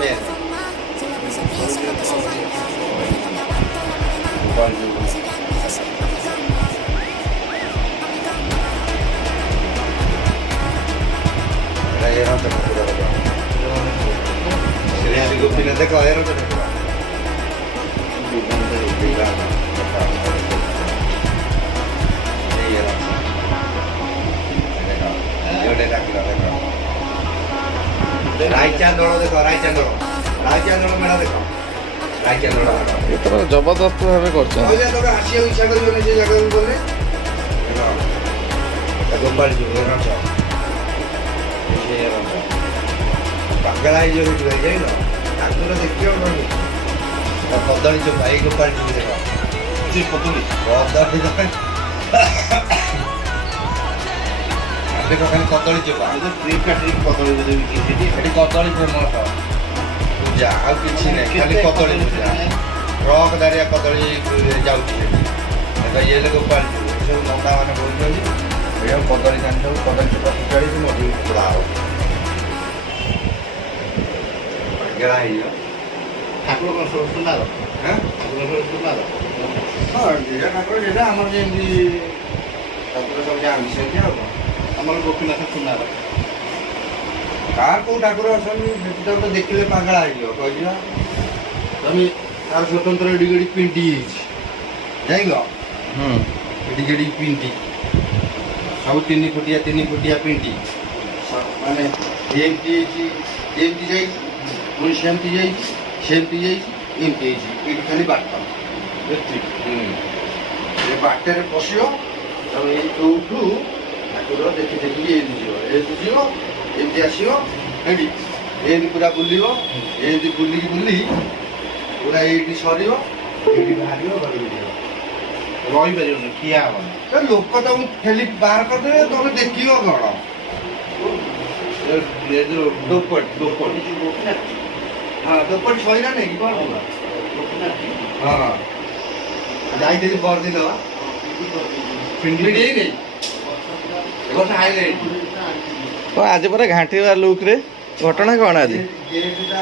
Main এরকম গোপীনা দেখো এরকম রায়চান্দড় দেখো রায়চান্দড় মেলা দেখো রায়চান্দড় এটা জবরদস্ত ভাবে করছেন। ওই যে তোকে আসিয়া ইচ্ছা করিও না যে জায়গায় বললে গোপাল যুগ পাগলায় যে হয়ে যাই না ঠাকুর দেখিও না কদଳୀ ଚୋପା ଏଇ ଗୋପାଳ ଯୁଗ ଦେଖ କଦଳୀ ଦେଖ ଖାଲି କଦଳୀ ଚୋପା ଏଠି କଦଳୀ ଫେମସ ପୂଜା ଆଉ କିଛି ନାହିଁ ଖାଲି କଦଳୀ ପୂଜା ଟ୍ରକ୍ ଦାରିଆ କଦଳୀ ଯାଉଛି ଏଠି ଇଏ ହେଲେ ଗୋପାଳ ଯୁଗ ଏସବୁ ନଣ୍ଡା ମାନେ କହୁଛନ୍ତି ଏଇଆ କଦଳୀ ଜାଣିଥିବୁ କଦଳୀ ଚୋପା ସୁଚାଳିଛି ମଝି ପୋଡ଼ା ହବ ଗେଳା ହେଇଯିବ ଠାକୁର କ'ଣ ସବୁ ସୁନାର ଠାକୁର ସବୁ ସୁନାର ହଁ ଯେଟା ଠାକୁର ଯେଟା ଆମର ଯେମିତି ଠାକୁର ସବୁ ଯାଆନ୍ତି ସେମିତି ଆଉ କ'ଣ ଆମର ଗୋପୀନାଥ ସୁନାର କାହାର କେଉଁ ଠାକୁର ଅଛନ୍ତି ସେଠି ତ ଦେଖିଲେ ପାଗଳା ହେଇଯିବ କହିଯିବ ତମେ ତାର ସ୍ୱତନ୍ତ୍ର ଏଠି ଏଠି ପିଣ୍ଟି ହେଇଛି ଯାଇଁଲ ଏଠି ଏଠି ପିଣ୍ଟି ସବୁ 3 ଫୁଟିଆ ପିଣ୍ଟି ମାନେ ଏମିତି ହେଇଛି ଏମିତି ଯାଇଛି ପୁଣି ସେମିତି ଯାଇଛି ସେମିତି ଯାଇଛି ଏମିତି ହେଇଛି ଏଇଠି ଖାଲି ବାଟ ଏ ବାଟରେ ପଶିବ ତମେ ଏଇଠୁ ଠାକୁର ଦେଖି ଦେଖିକି ଏମିତି ଯିବ ଏମିତି ଆସିବ ଏଠି ଏମିତି ପୁରା ବୁଲିବ ଏମିତି ବୁଲି ପୁରା ଏଇଠି ସରିବ ଏଇଠି ବାହାରିବ ଘରକୁ ଯିବ ରହିପାରିବନି ଠିଆ ହେବନି ଲୋକ ତମକୁ ଠେଲି ବାହାର କରିଦେବେ ତମେ ଦେଖିବ କ'ଣ ଦୋପଟି ହଁ ଦୋପଟି ସଇଲା ନାଇଁ କି କ'ଣ ହଁ ଯାଇଥିଲି ପରଦିନ ପିଣ୍ଡି ହେଇନି ବର୍ଷ ଆଇଲେ ଆଜି ପୁରା ଘାଣ୍ଟିବା ଲୁକ୍ରେ ଘଟଣା କ'ଣ ଆଜି? ଗେଟ୍ଟା